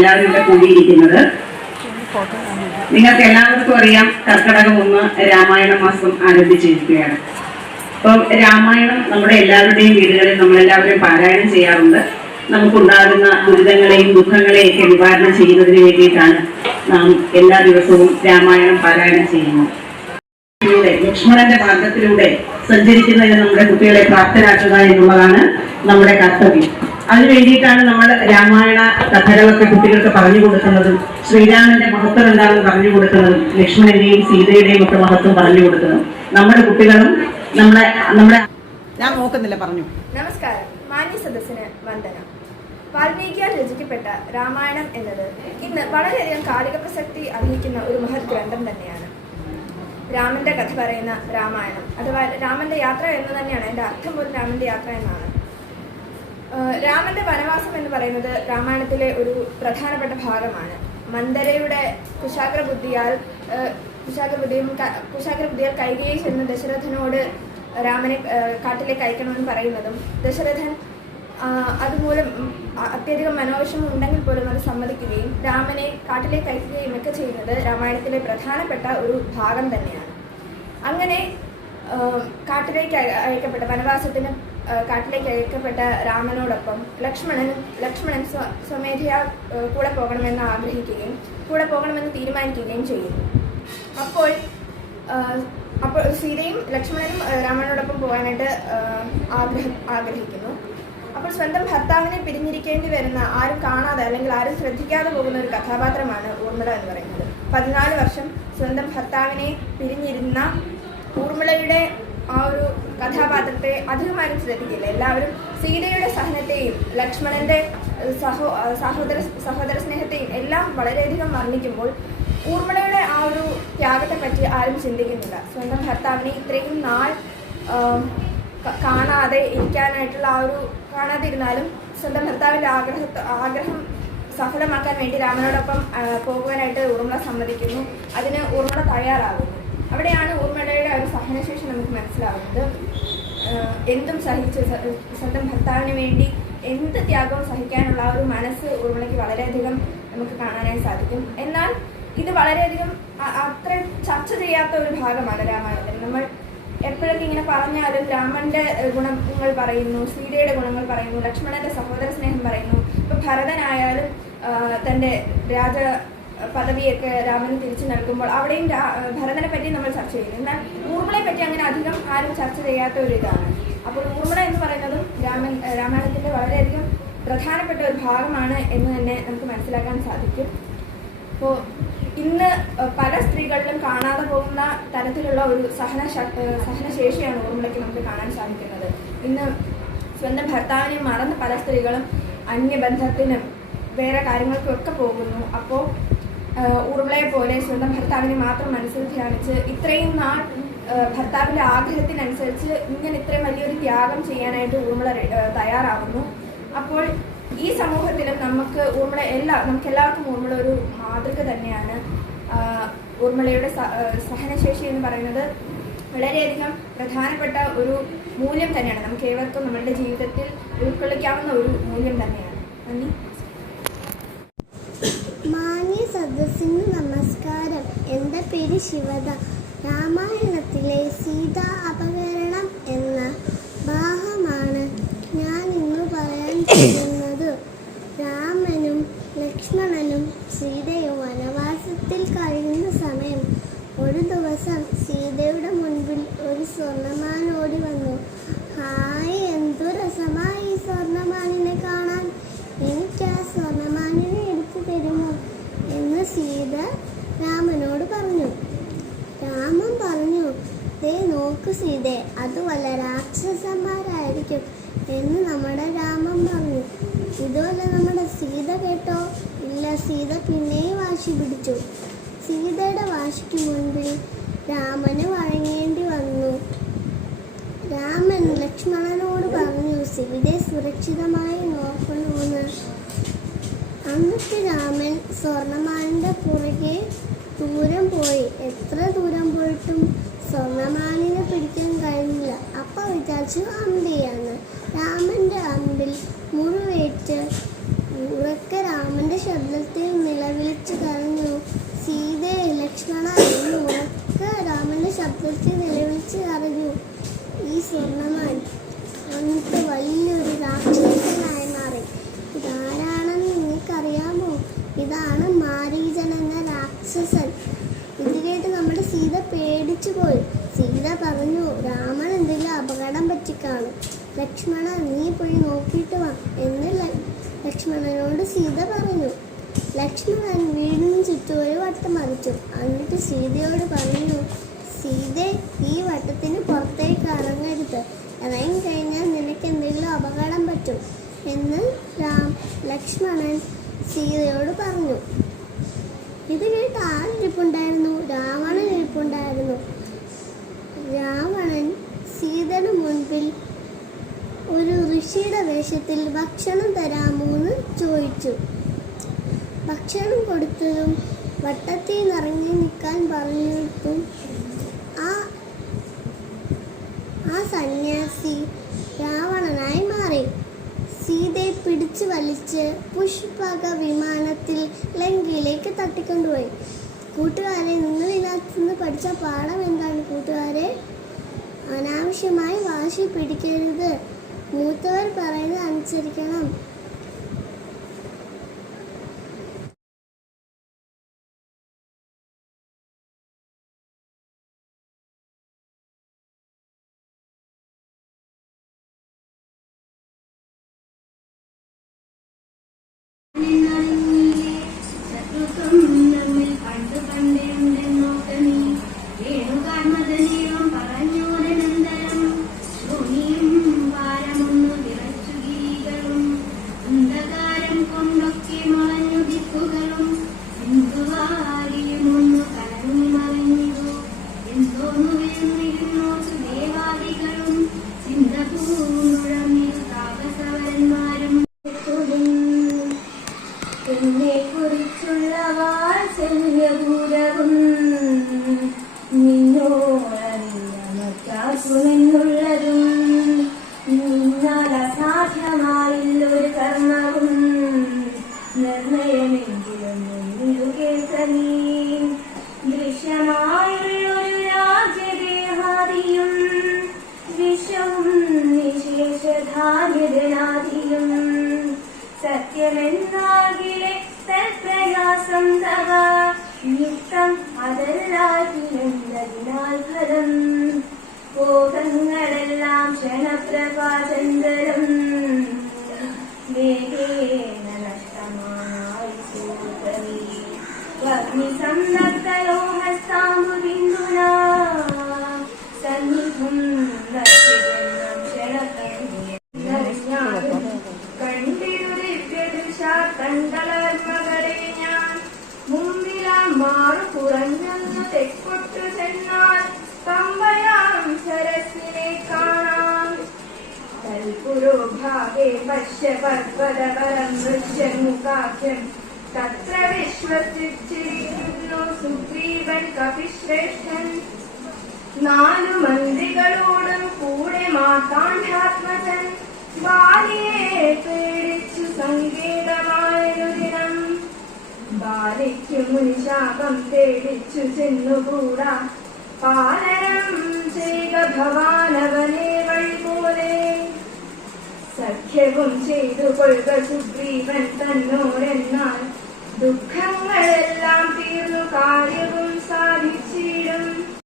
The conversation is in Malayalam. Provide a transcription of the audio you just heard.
നമ്മളെല്ലാവരും ഇവിടെ കൂടിയിരിക്കുന്നത്. നിങ്ങൾക്ക് എല്ലാവർക്കും അറിയാം, കർക്കിടകം 1 രാമായണ മാസം ആരംഭിച്ചിരിക്കുകയാണ്. അപ്പം രാമായണം നമ്മുടെ എല്ലാവരുടെയും വീടുകളിൽ നമ്മളെല്ലാവരും പാരായണം ചെയ്യാറുണ്ട്. നമുക്കുണ്ടാകുന്ന ദുരിതങ്ങളെയും ദുഃഖങ്ങളെയും ഒക്കെ നിവാരണം ചെയ്യുന്നതിന് വേണ്ടിയിട്ടാണ് നാം എല്ലാ ദിവസവും രാമായണം പാരായണം ചെയ്യുന്നത്. ലക്ഷ്മണന്റെ മാർഗത്തിലൂടെ സഞ്ചരിക്കുന്നതിന് നമ്മുടെ കുട്ടികളെ പ്രാപ്തരാക്കുക എന്നുള്ളതാണ് നമ്മുടെ കർത്തവ്യം. അതിനു വേണ്ടിയിട്ടാണ് നമ്മൾ രാമായണ കഥകളൊക്കെ കുട്ടികൾക്ക് പറഞ്ഞു കൊടുക്കുന്നതും ശ്രീരാമന്റെ മഹത്വം എന്താണെന്ന് പറഞ്ഞു കൊടുക്കുന്നതും ലക്ഷ്മണന്റെയും സീതയുടെയും ഒക്കെ മഹത്വം പറഞ്ഞു കൊടുക്കുന്നതും. നമ്മുടെ കുട്ടികളും നമ്മുടെ ഞാൻ നോക്കുന്നില്ല പറഞ്ഞു. നമസ്കാരം. മാന്യ സദസ്സിന് വന്ദനം. വാൽമീകിയാൽ രചിക്കപ്പെട്ട രാമായണം എന്നത് ഇന്ന് വളരെയധികം കാലിക പ്രസക്തി അർഹിക്കുന്ന ഒരു മഹത് ഗ്രന്ഥം തന്നെയാണ്. രാമന്റെ കഥ പറയുന്ന രാമായണം അഥവാ രാമന്റെ യാത്ര എന്ന് തന്നെയാണ് അതിന്റെ അർത്ഥം പോലും. രാമന്റെ യാത്ര എന്നാണ്. രാമന്റെ വനവാസം എന്ന് പറയുന്നത് രാമായണത്തിലെ ഒരു പ്രധാനപ്പെട്ട ഭാഗമാണ്. മന്ദരയുടെ കുശാഗ്രബുദ്ധിയാൽ കൈകേയി ചെന്ന് ദശരഥനോട് രാമനെ കാട്ടിലേക്ക് അയക്കണമെന്ന് പറയുന്നതും ദശരഥൻ അതുമൂലം അത്യധികം മനോവിഷമം ഉണ്ടെങ്കിൽ പോലും അത് സമ്മതിക്കുകയും രാമനെ കാട്ടിലേക്ക് അയക്കുകയും ഒക്കെ ചെയ്യുന്നത് രാമായണത്തിലെ പ്രധാനപ്പെട്ട ഒരു ഭാഗം തന്നെയാണ്. അങ്ങനെ കാട്ടിലേക്ക് അയക്കപ്പെട്ട വനവാസത്തിന് കാട്ടിലേക്ക് അയക്കപ്പെട്ട രാമനോടൊപ്പം ലക്ഷ്മണൻ സ്വമേധയാ കൂടെ പോകണമെന്ന് ആഗ്രഹിക്കുകയും കൂടെ പോകണമെന്ന് തീരുമാനിക്കുകയും ചെയ്യുന്നു. അപ്പോൾ സീതയും ലക്ഷ്മണനും രാമനോടൊപ്പം പോകാനായിട്ട് ആഗ്രഹിക്കുന്നു. അപ്പോൾ സ്വന്തം ഭർത്താവിനെ പിരിഞ്ഞിരിക്കേണ്ടി വരുന്ന, ആരും കാണാതെ അല്ലെങ്കിൽ ആരും ശ്രദ്ധിക്കാതെ പോകുന്ന ഒരു കഥാപാത്രമാണ് ഊർമിള എന്ന് പറയുന്നത്. 14 വർഷം സ്വന്തം ഭർത്താവിനെ പിരിഞ്ഞിരുന്ന ഊർമിളയുടെ ആ ഒരു കഥാപാത്രത്തെ അധികമാരും ശ്രദ്ധിക്കില്ല. എല്ലാവരും സീതയുടെ സഹനത്തെയും ലക്ഷ്മണന്റെ സഹോദര സ്നേഹത്തെയും എല്ലാം വളരെയധികം വർണ്ണിക്കുമ്പോൾ ഊർമിളയുടെ ആ ഒരു ത്യാഗത്തെ പറ്റി ആരും ചിന്തിക്കുന്നില്ല. സ്വന്തം ഭർത്താവിനെ ഇത്രയും നാൾ കാണാതെ ഇരിക്കാനായിട്ടുള്ള കാണാതിരുന്നാലും സ്വന്തം ഭർത്താവിൻ്റെ ആഗ്രഹം സഫലമാക്കാൻ വേണ്ടി രാമനോടൊപ്പം പോകുവാനായിട്ട് ഊർമിള സമ്മതിക്കുന്നു. അതിന് ഊർമിള തയ്യാറാകുന്നു. അവിടെയാണ് ഊർമിളയുടെ ഒരു സഹനശേഷി നമുക്ക് മനസ്സിലാവുന്നത്. എന്തും സഹിച്ച് സ്വന്തം ഭർത്താവിന് വേണ്ടി എന്ത് ത്യാഗവും സഹിക്കാനുള്ള ആ ഒരു മനസ്സ് ഊർമിളയ്ക്ക് വളരെയധികം നമുക്ക് കാണാനായി സാധിക്കും. എന്നാൽ ഇത് വളരെയധികം അത്ര ചർച്ച ചെയ്യാത്ത ഒരു ഭാഗമാണ് രാമായണത്തിൽ. നമ്മൾ എപ്പോഴൊക്കെ ഇങ്ങനെ പറഞ്ഞാലും രാമന്റെ ഗുണങ്ങൾ പറയുന്നു, സീതയുടെ ഗുണങ്ങൾ പറയുന്നു, ലക്ഷ്മണന്റെ സഹോദര സ്നേഹം പറയുന്നു. ഇപ്പൊ ഭരതനായാലും തന്റെ രാജ പദവിയൊക്കെ രാമന് തിരിച്ചു നൽകുമ്പോൾ അവിടെയും ഭരതനെ പറ്റി നമ്മൾ ചർച്ച ചെയ്യുന്നു. എന്നാൽ ഊർമിളയെ പറ്റി അങ്ങനെ അധികം ആരും ചർച്ച ചെയ്യാത്ത ഒരു ഇതാണ്. അപ്പോൾ ഊർമിള എന്ന് പറയുന്നതും രാമായണത്തിന്റെ വളരെയധികം പ്രധാനപ്പെട്ട ഒരു ഭാഗമാണ് എന്ന് തന്നെ നമുക്ക് മനസ്സിലാക്കാൻ സാധിക്കും. അപ്പോൾ ഇന്ന് പല സ്ത്രീകളിലും കാണാതെ പോകുന്ന തരത്തിലുള്ള ഒരു സഹനശേഷിയാണ് ഊർമിളയ്ക്ക് നമുക്ക് കാണാൻ സാധിക്കുന്നത്. ഇന്ന് സ്വന്തം ഭർത്താവിനെ മറന്ന് പല സ്ത്രീകളും അന്യബന്ധത്തിനും വേറെ കാര്യങ്ങൾക്കൊക്കെ പോകുന്നു. അപ്പോൾ ഊർമിളയെ പോലെ സ്വന്തം ഭർത്താവിനെ മാത്രം മനസ്സിൽ ധ്യാനിച്ച് ഇത്രയും നാൾ ഭർത്താവിൻ്റെ ആഗ്രഹത്തിനനുസരിച്ച് ഇത്രയും വലിയൊരു ത്യാഗം ചെയ്യാനായിട്ട് ഊർമിള തയ്യാറാവുന്നു. അപ്പോൾ ഈ സമൂഹത്തിലും നമുക്ക് എല്ലാവർക്കും ഊർമിള ഒരു മാതൃക തന്നെയാണ്. ഊർമിളയുടെ സഹനശേഷി എന്ന് പറയുന്നത് വളരെയധികം പ്രധാനപ്പെട്ട ഒരു മൂല്യം തന്നെയാണ്. നമുക്ക് ഏവർക്കും നമ്മളുടെ ജീവിതത്തിൽ ഉൾക്കൊള്ളിക്കാവുന്ന ഒരു മൂല്യം തന്നെയാണ്. നന്ദി. മാന്യ സദസ്സിന് നമസ്കാരം. എൻ്റെ പേര് ശിവദ. രാമായണത്തിലെ സീതാ അപഹരണം എന്ന ഭാഗമാണ് ഞാൻ ഇന്ന് പറയാൻ പോകുന്നത്. രാമനും ലക്ഷ്മണനും സീതയും വനവാസത്തിൽ കഴിയുന്ന സമയം ഒരു ദിവസം സീതയുടെ മുൻപിൽ ഒരു സ്വർണ്ണമാൻ ഓടി വന്നു. ഹായ്, എന്തു രസമായി ഈ സ്വർണ്ണമാനിനെ കാണാൻ. എനിക്ക് ആ സ്വർണ്ണമാനിനെ എടുത്തു തരുമോ എന്ന് സീത രാമനോട് പറഞ്ഞു. രാമൻ പറഞ്ഞു, ദേ നോക്ക് സീതേ, അത് വല്ല രാക്ഷസന്മാരായിരിക്കും എന്ന് നമ്മുടെ രാമൻ പറഞ്ഞു. ഇതുപോലെ നമ്മുടെ സീത കേട്ടോ? ഇല്ല, സീത പിന്നെയും വാശി പിടിച്ചു. സീതയുടെ വാശിക്ക് മുൻപിൽ രാമന് വഴങ്ങേണ്ടി വന്നു. രാമൻ ലക്ഷ്മണനോട് പറഞ്ഞു സീതയെ സുരക്ഷിതമായി നോക്കണമെന്ന്. എന്നിട്ട് രാമൻ സ്വർണ്ണമാനിൻ്റെ പുറകെ ദൂരം പോയി. എത്ര ദൂരം പോയിട്ടും സ്വർണ്ണമാനിനെ പിടിക്കാൻ കഴിഞ്ഞില്ല. അപ്പം വിചാരിച്ചു അമ്പെയ്യാന്ന്. രാമൻ്റെ അമ്പിൽ മുറിവേറ്റ് ഉറക്കെ രാമന്റെ ശബ്ദത്തിൽ നിലവിളിച്ചു കരഞ്ഞു. സീതേ ലക്ഷ്മണ എന്ന് ഉറക്കെ രാമന്റെ ശബ്ദത്തിൽ നിലവിളിച്ചു കരഞ്ഞു. ഈ സ്വർണ്ണമാൻ അന്നത്തെ വലിയൊരു രാക്ഷസനായി മാറി. ഇതാരാണെന്ന് നിങ്ങൾക്കറിയാമോ? ഇതാണ് മാരീചൻ എന്ന രാക്ഷസൻ. ഇത് കേട്ട് നമ്മുടെ സീത പേടിച്ചു പോയി. സീത പറഞ്ഞു, രാമൻ എന്തെങ്കിലും അപകടം പറ്റിക്കാണും. ലക്ഷ്മണ നീ പോയി നോക്കിയിട്ട് വാ എന്ന് ലക്ഷ്മണനോട് സീത പറഞ്ഞു. ലക്ഷ്മണൻ വീടിന് ചുറ്റും ഒരു വട്ടം മറിച്ചു. എന്നിട്ട് സീതയോട് പറഞ്ഞു, സീതെ ഈ വട്ടത്തിന് പുറത്തേക്ക് ഇറങ്ങരുത്. ഇറങ്ങിക്കഴിഞ്ഞാൽ നിനക്ക് എന്തെങ്കിലും അപകടം പറ്റും എന്ന് ലക്ഷ്മണൻ സീതയോട് പറഞ്ഞു. ഇത് കേട്ട് ആരിരിപ്പുണ്ടായിരുന്നു? രാവണൻ ഇരിപ്പുണ്ടായിരുന്നു. രാവണൻ സീതയുടെ മുൻപിൽ ഒരു ഋഷിയുടെ വേഷത്തിൽ ഭക്ഷണം തരാമോ എന്ന് ചോദിച്ചു. ഭക്ഷണം കൊടുത്തതും വട്ടത്തിൽ നിറങ്ങി നിൽക്കാൻ പറഞ്ഞിട്ടും ആ സന്യാസി രാവണനായി മാറി. സീതയെ പിടിച്ചു വലിച്ച് പുഷ്പക വിമാനത്തിൽ ലങ്കയിലേക്ക് തട്ടിക്കൊണ്ടുപോയി. കൂട്ടുകാരെ, നിങ്ങൾ ഇതിനകത്ത് നിന്ന് പഠിച്ച പാഠം എന്താണ് കൂട്ടുകാരെ? അനാവശ്യമായി വാശി പിടിക്കരുത്. മൂത്തവർ പറയുന്നത് അനുസരിക്കണം. സത്യമെന്നാകിലെ തൽപ്രയാസം തവ യുക്തം അതല്ലാതിനാൽ ഫലം ബോധങ്ങളെല്ലാം ക്ഷണപ്രഭാചന്ദ്രം വേഗേന നഷ്ടമായി സൂതമീ അഗ്നിസംനഗ്ധലോഹസ്താംബുബിന്ദുനാ സന്നിധം നശ്യജന്മം ക്ഷണപ്രജ്ഞാനം കണ്ടലർമകളെ ഞാൻ മുമ്പിലാം മാറു കുറഞ്ഞെന്ന് തെക്കൊട്ടു ചെന്നാൽ പമ്പയാം സരസിനെ കാണാം. തൽപുരോഭാഗേ പശ്യ പർവ്വതപരം വൃക്ഷമുഖാഖ്യം തത്ര വിശ്വസിച്ചിരിക്കുന്നു സുഗ്രീവൻ കപിശ്രേഷ്ഠൻ. 4 മന്ത്രികളോടും കൂടെ മാതാണ്ഡാത്മജൻ ബാലിയെ പേടിച്ചു സങ്കേതമായൊരു ദിനം. ബാലിക്കു മുൻശാപം തേടിച്ചു ചെന്നുകൂടാ പാലനം ചെയ്ത ഭവാനവനെ വഴി പോലെ. സഖ്യവും ചെയ്തു കൊള്ളുക സുഗ്രീവൻ തന്നോരെന്നാൽ ദുഃഖങ്ങളെല്ലാം തീർന്നു കാര്യവും സാധിച്ചിടും.